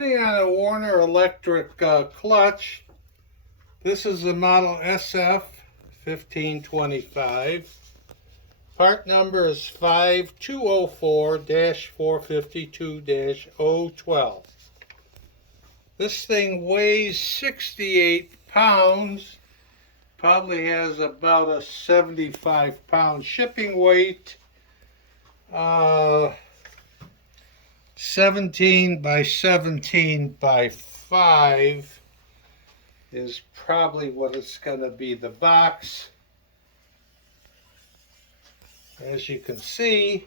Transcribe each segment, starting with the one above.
On a Warner electric clutch. This is the model SF-1525. Part number is 5204-452-012. This thing weighs 68 pounds. Probably has about a 75-pound shipping weight. 17 by 17 by 5 is probably what it's going to be. The box, as you can see,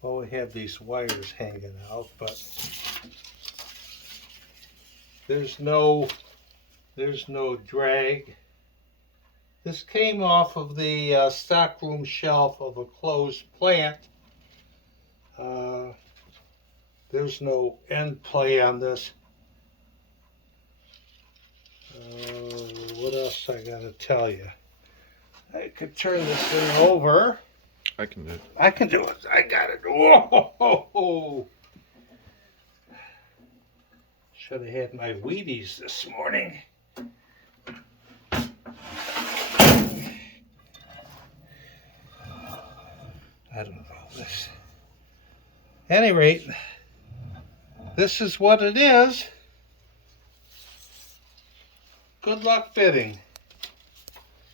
well, we have these wires hanging out, but there's no drag. This came off of the stockroom shelf of a closed plant. There's no end play on this. What else I gotta tell you? I could turn this thing over. I can do it. I can do it. I got it. Whoa! Should have had my Wheaties this morning. I don't know this. At any rate, this is what it is. Good luck fitting.